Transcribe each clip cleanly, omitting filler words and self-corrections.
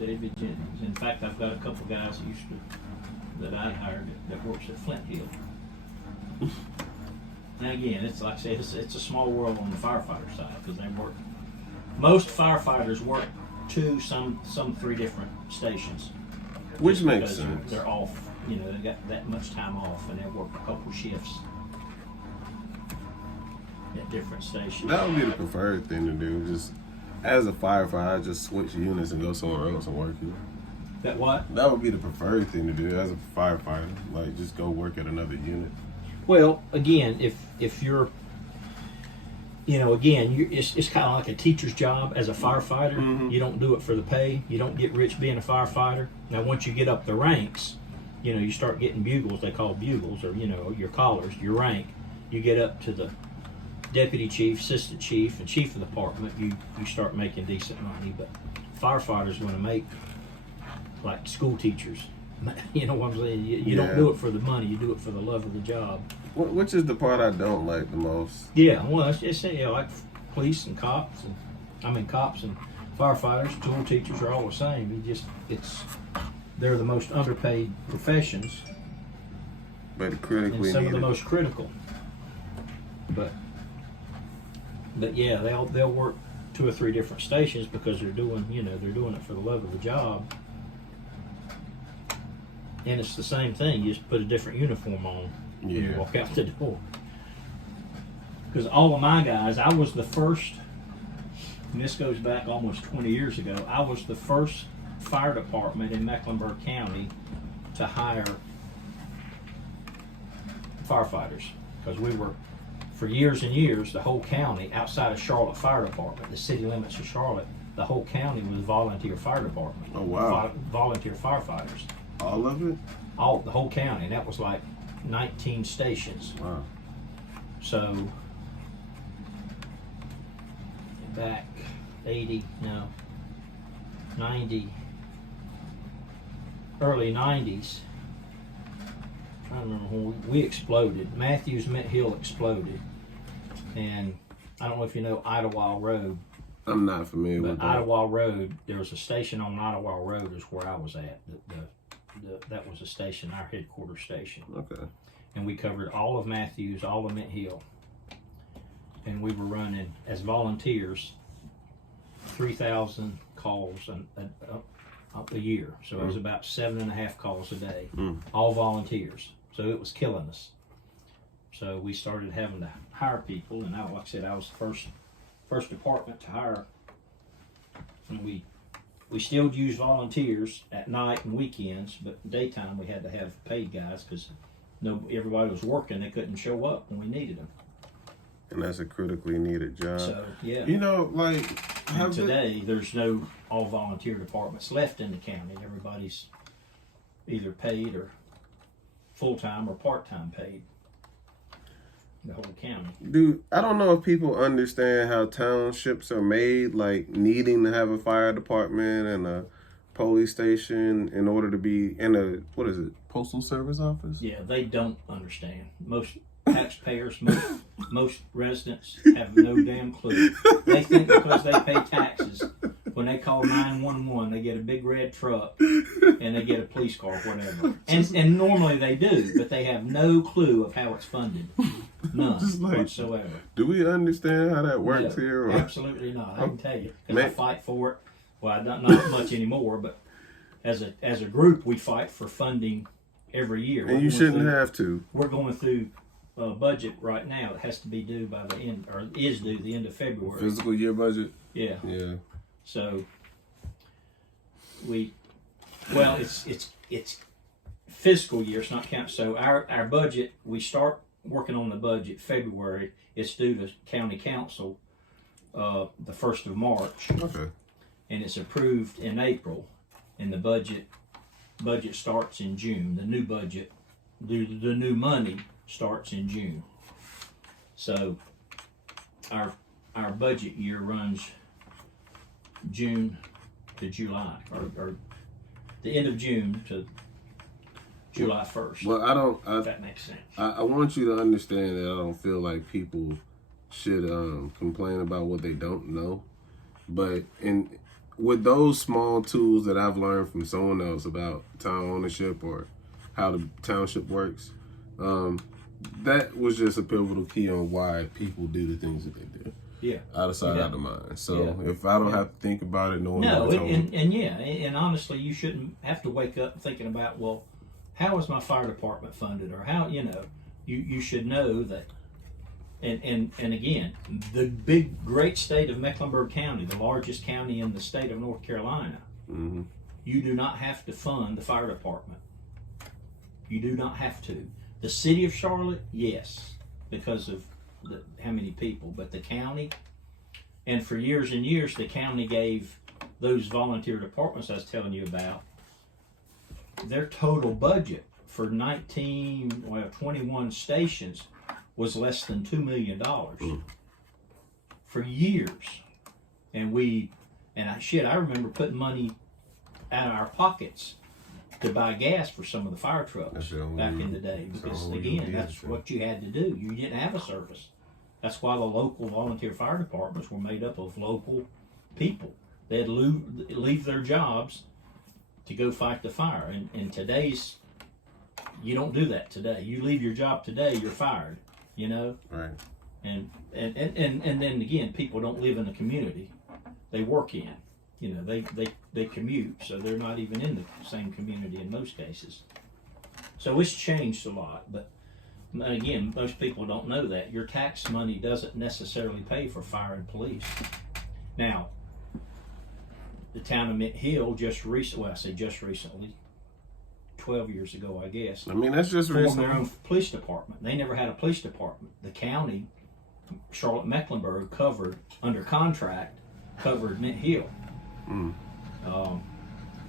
David Jennings. In fact, I've got a couple guys that I hired that works at Flint Hill. And again, it's like I say, it's a small world on the firefighter side because they work. Most firefighters work some 3 different stations. Which makes sense. They're off. They got that much time off, and they work a couple shifts at different stations. That would be the preferred thing to do. Just as a firefighter, I just switch units and go somewhere else and work here. That what? That would be the preferred thing to do as a firefighter. Like, just go work at another unit. Well, again, if you're, it's kind of like a teacher's job as a firefighter. Mm-hmm. You don't do it for the pay. You don't get rich being a firefighter. Now, once you get up the ranks, you start getting bugles. They call bugles, or your collars, your rank. You get up to the deputy chief, assistant chief, and chief of the department. You start making decent money. But firefighters want to make like school teachers. You know what I'm saying? You don't do it for the money. You do it for the love of the job. Which is the part I don't like the most? Yeah, well, it's like police and cops, cops and firefighters, school teachers are all the same. They're the most underpaid professions, but critically and some needed. of the most critical. But yeah, they'll work 2 or 3 different stations because they're doing it for the love of the job. And it's the same thing. You just put a different uniform on when you walk out the door. Because all of my guys, I was the first, and this goes back almost 20 years ago, I was the first fire department in Mecklenburg County to hire firefighters. Because we were, for years and years, the whole county, outside of Charlotte Fire Department, the city limits of Charlotte, the whole county was volunteer fire department. Oh, wow. Volunteer firefighters. All of it? The whole county, and that was like 19 stations. Wow. So back 90, early 90s. I'm trying to remember when we exploded. Matthews Mint Hill exploded, and I don't know if you know Idlewild Road. I'm not familiar with that. Idlewild Road, there was a station on Idlewild Road is where I was at. That was a station, our headquarters station. Okay. And we covered all of Matthews, all of Mint Hill. And we were running, as volunteers, 3,000 calls a year. So it was about 7.5 calls a day, all volunteers. So it was killing us. So we started having to hire people, and like I said, I was the first department to hire. And we still use volunteers at night and weekends, but daytime we had to have paid guys because everybody was working. They couldn't show up when we needed them. And that's a critically needed job. So, yeah. Today, there's no all volunteer departments left in the county. Everybody's either paid or full-time or part-time paid. The whole county. Dude, I don't know if people understand how townships are made, like needing to have a fire department and a police station in order to be in a, postal service office? Yeah, they don't understand. Most taxpayers, most residents have no damn clue. They think because they pay taxes, when they call 911, they get a big red truck and they get a police car or whatever. And normally they do, but they have no clue of how it's funded. None whatsoever. Do we understand how that works here? Or? Absolutely not. I can tell you. Because I fight for it. Well, not much anymore, but as a group, we fight for funding every year. And you shouldn't have to. We're going through a budget right now. It has to be due by the end, or is due the end of February. Fiscal year budget? Yeah. Yeah. So it's fiscal year. It's not count. So our budget, we start working on the budget February. It's due to county council the 1st of March. Okay. And it's approved in April, and the budget starts in June. The new budget, the new money starts in June. So our budget year runs June to July, or the end of June to July 1st. Well, if that makes sense. I want you to understand that I don't feel like people should complain about what they don't know. But with those small tools that I've learned from someone else about town ownership or how the township works, that was just a pivotal key on why people do the things that they do. Yeah. Out of sight, out of mind. So if I don't have to think about it, no one No, ever told me. and honestly, you shouldn't have to wake up thinking about, well, how is my fire department funded, or how, you should know that. And again, the big, great state of Mecklenburg County, the largest county in the state of North Carolina, Mm-hmm. you do not have to fund the fire department. You do not have to. The city of Charlotte, yes, because of how many people, but the county, and for years and years, the county gave those volunteer departments I was telling you about, their total budget for 21 stations was less than $2 million for years. And I remember putting money out of our pockets to buy gas for some of the fire trucks back in the day, because again, that's what you had to do. You didn't have a service. That's why the local volunteer fire departments were made up of local people. They'd leave their jobs to go fight the fire. And today's, you don't do that today. You leave your job today, you're fired. Right. And then again, people don't live in the community they work in. They commute, so they're not even in the same community in most cases. So it's changed a lot, but again, most people don't know that. Your tax money doesn't necessarily pay for fire and police. Now, the town of Mint Hill just recently, 12 years ago, I guess. I mean, that's just formed recently. their own police department. They never had a police department. The county, Charlotte-Mecklenburg, under contract, covered Mint Hill.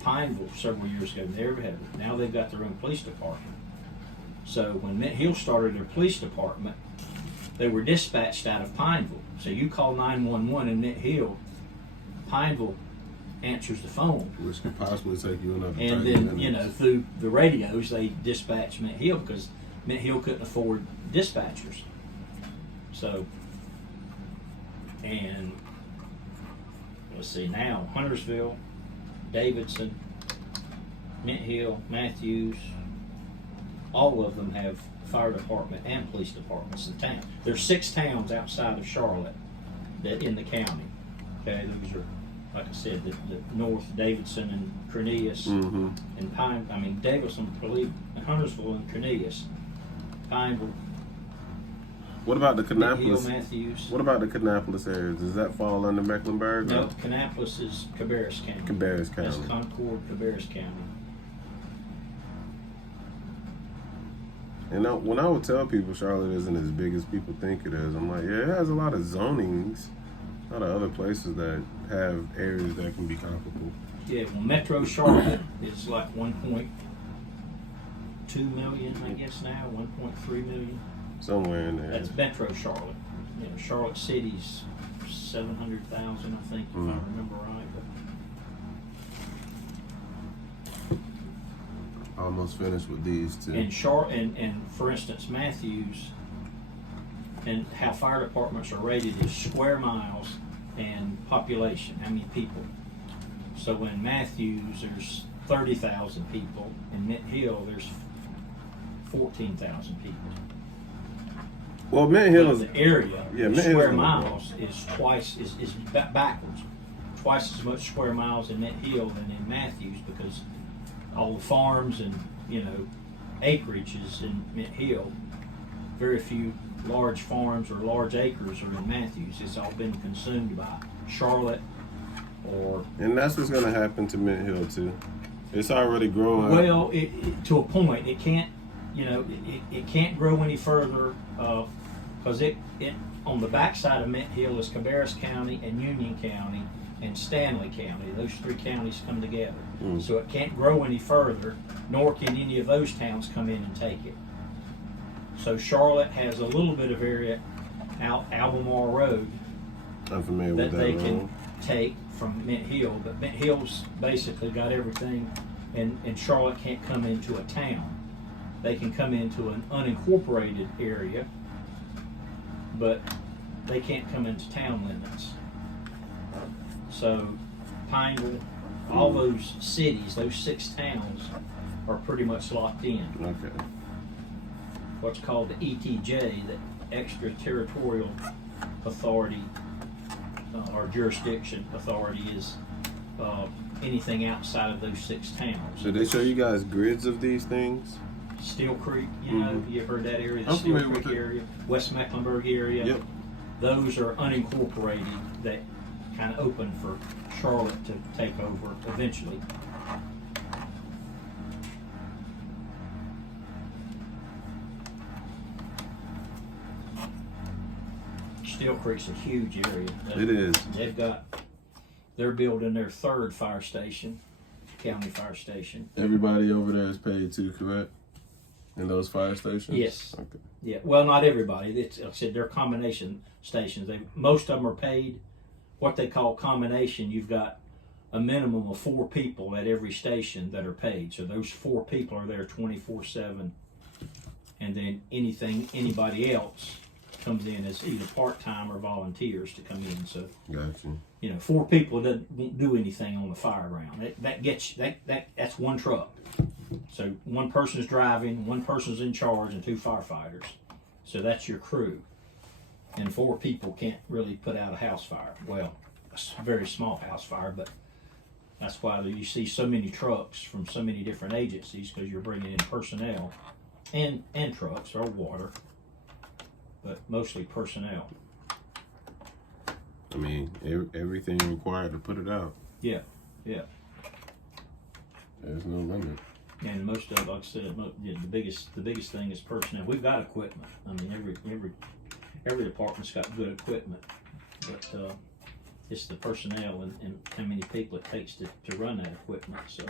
Pineville several years ago never had it. Now they've got their own police department. So when Mint Hill started their police department, they were dispatched out of Pineville. So you call 911 in Mint Hill, Pineville answers the phone. Which could possibly take you another 30 And then, minutes. through the radios, they dispatched Mint Hill because Mint Hill couldn't afford dispatchers. So, and let's see now, Huntersville, Davidson, Mint Hill, Matthews, all of them have fire department and police departments in town. There's 6 towns outside of Charlotte that in the county. Okay, those are, like I said, the North, Davidson and Cornelius, and Davidson, Huntersville and Cornelius, Pineville, What about the Mint Hill, Kannapolis? Matthews. What about the Kannapolis area? Does that fall under Mecklenburg? No, Or Kannapolis is Cabarrus County. Cabarrus That's County. Concord, Cabarrus County. And when I would tell people Charlotte isn't as big as people think it is, I'm like, yeah, it has a lot of zonings, a lot of other places that have areas that can be comparable. Yeah, well, Metro Charlotte is like 1.2 million, I guess now, 1.3 million. Somewhere in there. That's Metro Charlotte. Charlotte City's 700,000, I think, if I remember right. Almost finished with these two. And for instance, Matthews, and how fire departments are rated is square miles and population, how many people. So in Matthews, there's 30,000 people. In Mint Hill, there's 14,000 people. Well, Mint Hill But is the area, yeah, the Mint Hill's square in the miles is backwards. Twice as much square miles in Mint Hill than in Matthews, because all the farms and acreage is in Mint Hill. Very few large farms or large acres are in Matthews. It's all been consumed by Charlotte or and that's what's gonna happen to Mint Hill too. It's already growing. well, it to a point. It can't, it can't grow any further because it on the backside of Mint Hill is Cabarrus County and Union County and Stanley County. Those 3 counties come together. So it can't grow any further, nor can any of those towns come in and take it. So Charlotte has a little bit of area out Albemarle Road I'm familiar that with that they road. can take from Mint Hill, but Mint Hill's basically got everything, and Charlotte can't come into a town. They can come into an unincorporated area, but they can't come into town limits. So Pineville, all those cities, those 6 towns are pretty much locked in. Okay. What's called the ETJ, the Extraterritorial Authority, or Jurisdiction Authority, is anything outside of those 6 towns. Did they show you guys grids of these things? Steel Creek, you know, you heard that area, the I'm Steel familiar Creek with it. area, West Mecklenburg area. Yep. Those are unincorporated that kind of open for Charlotte to take over eventually. Steel Creek's a huge area. It is. They're building their 3rd fire station, county fire station. Everybody over there is paid too, correct? In those fire stations? Yes. Okay. Yeah, well, not everybody. It's, like I said, they're combination stations. Most of them are paid. What they call combination, you've got a minimum of 4 people at every station that are paid. So those 4 people are there 24/7, and then anybody else comes in as either part-time or volunteers to come in. So Gotcha. 4 people won't do anything on the fire ground. That gets that's one truck. So 1 person's driving, 1 person's in charge, and 2 firefighters. So that's your crew. And 4 people can't really put out a house fire. Well, a very small house fire, but that's why you see so many trucks from so many different agencies, because you're bringing in personnel and trucks or water, but mostly personnel. I mean, everything required to put it out. Yeah. There's no limit. And most of, like I said, the biggest thing is personnel. We've got equipment. I mean, every department's got good equipment, but it's the personnel and how many people it takes to run that equipment. So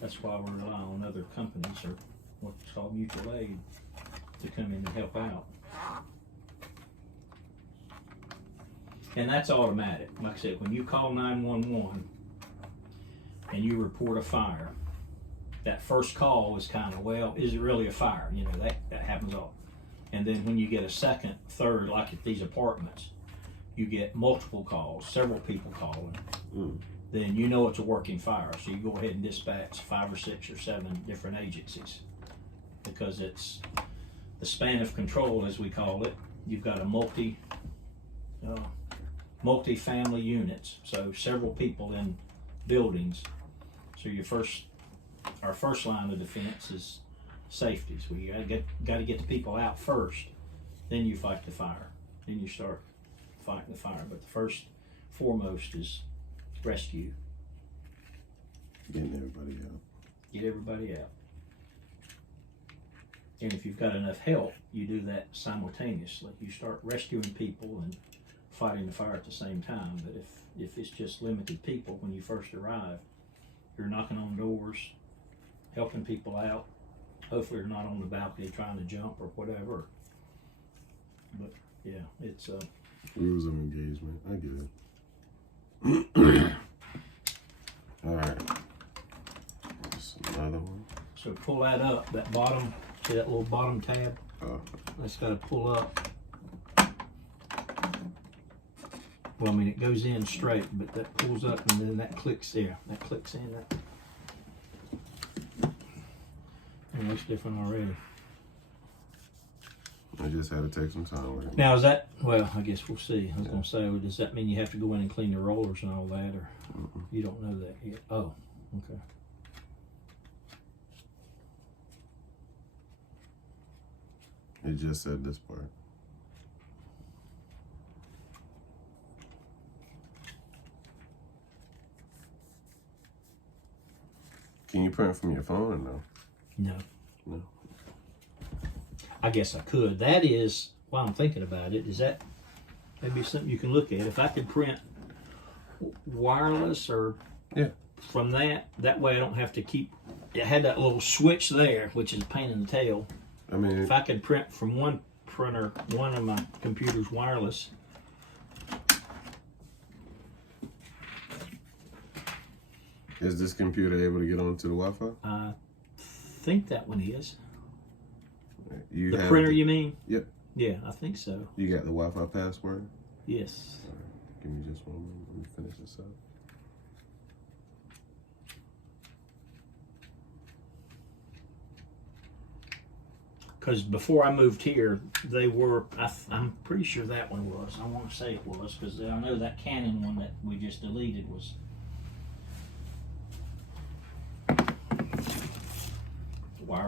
that's why we rely on other companies, or what's called mutual aid, to come in and help out. And that's automatic. Like I said, when you call 911 and you report a fire, that first call is kind of, well, is it really a fire? That happens all. And then when you get a second, third, like at these apartments, you get multiple calls, several people calling. Then you know it's a working fire. So you go ahead and dispatch 5 or 6 or 7 different agencies, because it's the span of control, as we call it. You've got a multi-family units, so several people in buildings. So our first line of defense is safety. So you got to get the people out first, then you fight the fire. Then you start fighting the fire. But the foremost is rescue. Getting everybody out. Get everybody out. And if you've got enough help, you do that simultaneously. You start rescuing people and fighting the fire at the same time. But if it's just limited people when you first arrive, you're knocking on doors, helping people out. Hopefully you're not on the balcony trying to jump or whatever. But yeah, it's rules of engagement. I get it. All right. That's another one. So pull that up, that bottom, see that little bottom tab? That's got to pull up. Well, I mean, it goes in straight, but that pulls up and then that clicks there. That clicks in. It looks different already. I just had to take some time with it. Now, is that, well, I guess we'll see. I was going to say, does that mean you have to go in and clean the rollers and all that, or you don't know that yet? Oh, okay. It just said this part. Can you print from your phone or no? No. No. I guess I could. That is, while I'm thinking about it, is that maybe something you can look at? If I could print wireless or from that way I don't have to keep, it had that little switch there, which is a pain in the tail. I mean, if I could print from one printer, one of my computers wireless. Is this computer able to get onto the Wi-Fi? I think that one is. You the printer, you mean? Yep. Yeah, I think so. You got the Wi-Fi password? Yes. All right. Give me just one moment. Let me finish this up. Because before I moved here, they were, I'm pretty sure that one was. I want to say it was, because I know that Canon one that we just deleted was. Wireless.